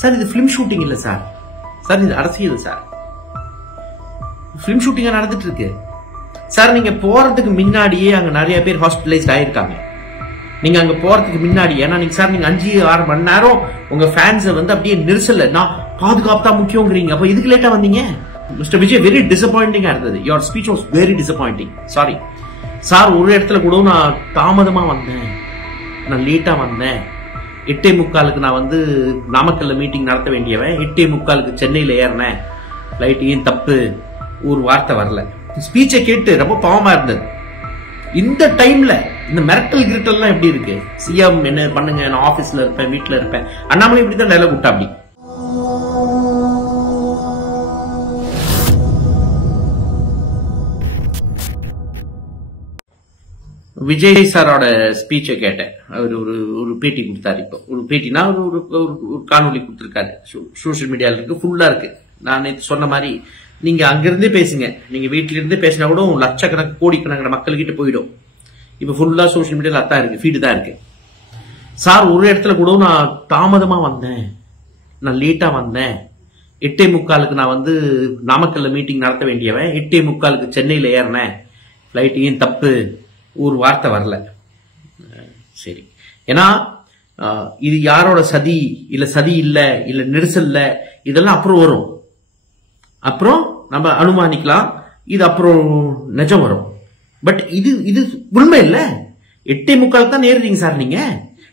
Sir இது film shooting இல்ல sir, sir இது அரசியல் சார். பிலிம் ஷூட்டிங்கா நடந்துட்டு இருக்கு சார். நீங்க போறதுக்கு முன்னாடியே அங்க நிறைய பேர் ஹாஸ்பிட்டலைஸ்ட் ஆயிருக்காங்க. நீங்க அங்க போறதுக்கு முன்னாடி, ஏன்னா நீங்க சார் நீங்க 5-6 மணி நேரம் உங்க ஃபேன்ஸை வந்து அப்படியே நெரிசல்ல, நான் பாதுகாப்பு தான் முக்கியங்கிறீங்க, அப்ப இதுக்கு லேட்டா வந்தீங்க. மிஸ்டர் விஜய், வெரி டிசப்பாயிண்டிங்கா இருந்தது. Your speech was very disappointing. Sorry sir. ஒரு இடத்துல கூட நான் தாமதமா வந்தேன், நான் லேட்டா வந்தேன். 8:45 நான் வந்து நாமக்கல்ல மீட்டிங் நடத்த வேண்டியவன், 8:45 சென்னையில ஏறினேன். ஃபிளைட் ஏன் தப்பு, ஒரு வார்த்தை வரல. ஸ்பீச்சை கேட்டு ரொம்ப பாவமா இருந்தது. இந்த டைம்ல இந்த மிரட்டல் கிரிட்டல்லாம் எப்படி இருக்கு? சிஎம் என்ன பண்ணுங்க, நான் ஆபீஸ்ல இருப்பேன், வீட்டுல இருப்பேன். அண்ணாமலை இப்படிதான் டைலாக் விட்டா. அப்படி விஜய் சாரோட ஸ்பீச்சை கேட்டேன். அவர் ஒரு பேட்டி கொடுத்தாரு. இப்போ ஒரு பேட்டினா ஒரு காணொலி கொடுத்திருக்காரு. சோசியல் மீடியால இருக்கு, ஃபுல்லா இருக்கு. நான் சொன்ன மாதிரி நீங்க அங்கிருந்தே பேசுங்க, நீங்க வீட்டுல இருந்தே பேசினா கூட லட்சக்கணக்கு கோடிக்கணக்கான மக்கள்கிட்ட போயிடும். இப்ப ஃபுல்லா சோசியல் மீடியால அதான் இருக்கு, ஃபீடு தான் இருக்கு. சார் ஒரு இடத்துல கூட நான் தாமதமா வந்தேன், நான் லேட்டா வந்தேன். 8:45 நான் வந்து நாமக்கல்ல மீட்டிங் நடத்த வேண்டியவன், 8:45 சென்னையில ஏறினேன். ஃபிளைட் ஏன் தப்பு, ஒரு வார்த்தை வரல. சரி, ஏன்னா இது யாரோட சதி இல்ல சதி இல்ல இல்ல நெரிசல் இல்ல, இதெல்லாம் அப்புறம் வரும். அப்புறம் நம்ம அனுமானிக்கலாம், இது அப்புறம் நிஜம் வரும். பட் இது உண்மை இல்ல. 8:45 தான் ஏறுறீங்க சார். நீங்க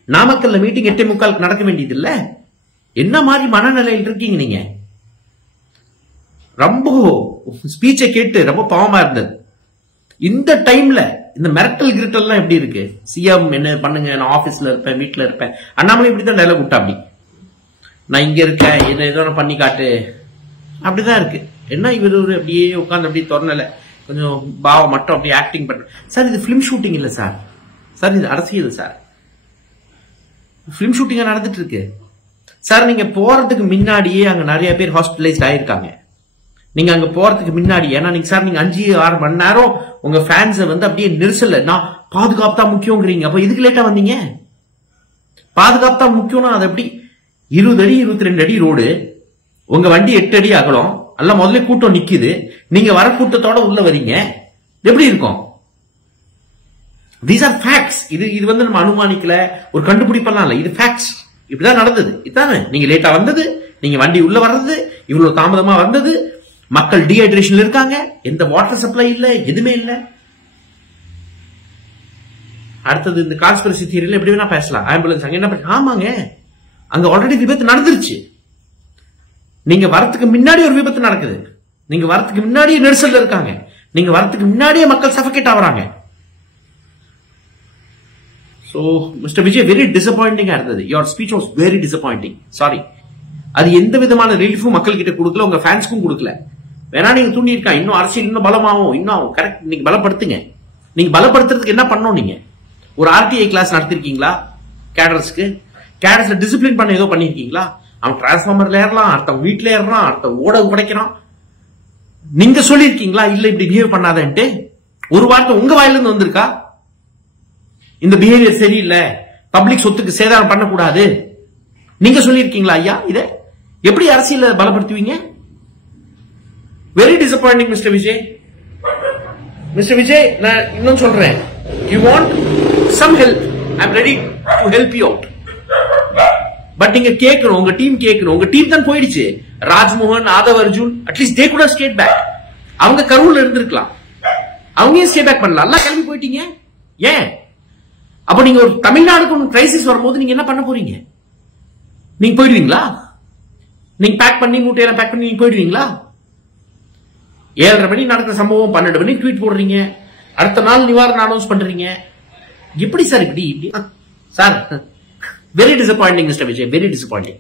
நாமக்கல்ல மீட்டிங் 8:45 நடக்க வேண்டியது இல்ல. என்ன மாதிரி மனநிலையில் இருக்கீங்க நீங்க? ரொம்ப ஸ்பீச்சை கேட்டு ரொம்ப பாவமா இருந்தது. இந்த டைம்ல இந்த மிரட்டல் கிரிட்டல்லாம் எப்படி இருக்கு? சிஎம் என்ன பண்ணுங்க, நான் ஆபீஸ்ல இருப்பேன், வீட்டுல இருப்பேன். அண்ணாமலை இப்படிதான் டைலாக் விட்டா. அப்படி நான் இங்க இருக்கேன், என்ன ஏதோ பண்ணி காட்டு, அப்படிதான் இருக்கு. என்ன இவர் அப்படியே உட்காந்து அப்படியே திறனல கொஞ்சம் பாவம் மட்டும் அப்படியே ஆக்டிங் பண்ற. சார் இது பிலிம் ஷூட்டிங் இல்ல சார், சார் இது அரசியல் சார். பிலிம் ஷூட்டிங்கா நடந்துட்டு இருக்கு சார். நீங்க போறதுக்கு முன்னாடியே அங்க நிறைய பேர் ஹாஸ்பிட்டலைஸ்ட் ஆயிருக்காங்க. நீங்க அங்க போறதுக்கு முன்னாடி, ஏன்னா நீங்க சார் நீங்க 5-6 மணி நேரம் உங்க ஃபேன்ஸை வந்து அப்படியே நெரிசல்ல, நான் பாதுகாப்பு தான் முக்கியங்கிறீங்க, அப்ப இதுக்கு லேட்டா வந்தீங்க. பாதுகாப்பு தான் முக்கியம்னா அது எப்படி? 20 அடி 22 அடி ரோடு, உங்க வண்டி 8 அடி அகலம், எல்லாம் முதல்ல கூட்டம் நிக்குது, நீங்க வர கூட்டத்தோட உள்ள வரீங்க, எப்படி இருக்கும்? These are facts. இது வந்து நம்ம அனுமானிக்கல, ஒரு கண்டுபிடிப்பெல்லாம் இல்ல, இது ஃபேக்ட்ஸ். இப்படிதான் நடந்தது. இதுதானே நீங்க லேட்டா வந்தது, நீங்க வண்டி உள்ள வர்றது, இவ்வளவு தாமதமா வந்தது, மக்கள் டீஹைட்ரேஷன்ல இருக்காங்க, எந்த வாட்டர் சப்ளை இல்ல, எதுவுமே இல்ல. அடுத்தது இந்த கான்ஸ்பிரசி தியரியில எப்படி வேணா பேசலாம். ஆம்புலன்ஸ் அங்க என்ன ஆமாங்க, அங்க ஆல்ரெடி விபத்து நடந்துருச்சு. நீங்க வரத்துக்கு முன்னாடி ஒரு விபத்து நடக்குது, நீங்க வரத்துக்கு முன்னாடியே நெரிசல்ல இருக்காங்க, நீங்க வரத்துக்கு முன்னாடியே மக்கள் சஃபகேட் ஆகுறாங்க. சோ மிஸ்டர் விஜய், வெரி டிசப்பாயிண்டிங்கா இருந்தது. Your speech was very disappointing. Sorry. அது எந்த விதமான ரிலீஃபும் மக்கள் கிட்ட கொடுக்கல, உங்க ஃபேன்ஸ்க்கும் கொடுக்கல. வேணா நீங்க தூண்டி இருக்கா, இன்னும் அரசியல் இன்னும் பலமாகும், இன்னும் கரெக்ட். நீங்க பலப்படுத்துங்க. நீங்க பலப்படுத்துறதுக்கு என்ன பண்ணணும்? நீங்க ஒரு ஆர்டிஐ கிளாஸ் நடத்திருக்கீங்களா? கேடர்ஸ்க்கு கேடர்ஸ்ல டிசிப்ளின் பண்ண ஏதோ பண்ணிருக்கீங்களா? அவன் டிரான்ஸ்பார்மர்ல ஏறலாம், அடுத்தவங்க வீட்டுல ஏறலாம், அடுத்த ஓட உடைக்கிறான். நீங்க சொல்லிருக்கீங்களா இல்ல இப்படி பிஹேவ் பண்ணாதன்ட்டு? ஒரு வார்த்தை உங்க வாயில இருந்து வந்திருக்கா? இந்த பிஹேவியர் சரியில்லை, பப்ளிக் சொத்துக்கு சேதாரம் பண்ணக்கூடாது, நீங்க சொல்லிருக்கீங்களா ஐயா? இத எப்படி அரசியல பலப்படுத்துவீங்க? Very disappointing mister Vijay. Mister Vijay, நான் இன்னும் சொல்றேன், you want some help, I am ready to help you out. But நீங்க கேட்கணும், உங்க டீம் கேட்கணும். உங்க டீம் தான் போயிடுச்சு. Rajmohan, Aadhav Arjun, at least they could have stayed back. அவங்க கரூர்ல இருந்திருக்கலாம், அவங்க ஏன் ஸ்டே பேக் பண்ணல? எல்லாம் கிளம்பி போயிட்டீங்க ஏன்? அப்ப நீங்க ஒரு தமிழ்நாடுக்கு ஒரு கிரைசிஸ் வரும்போது நீங்க என்ன பண்ண போறீங்க? நீங்க போயிடுவீங்களா? நீங்க பேக் பண்ணி மூட்டையெல்லாம் பேக் பண்ணி நீங்க போயிடுவீங்களா? 7:30 மணி நடக்கிற சம்பவம் 12 மணி ட்வீட் போடுறீங்க, அடுத்த நாள் நிவாரணம் அனௌன்ஸ் பண்றீங்க. எப்படி சார் இப்படி? Sir very disappointing mister Vijay, very disappointing.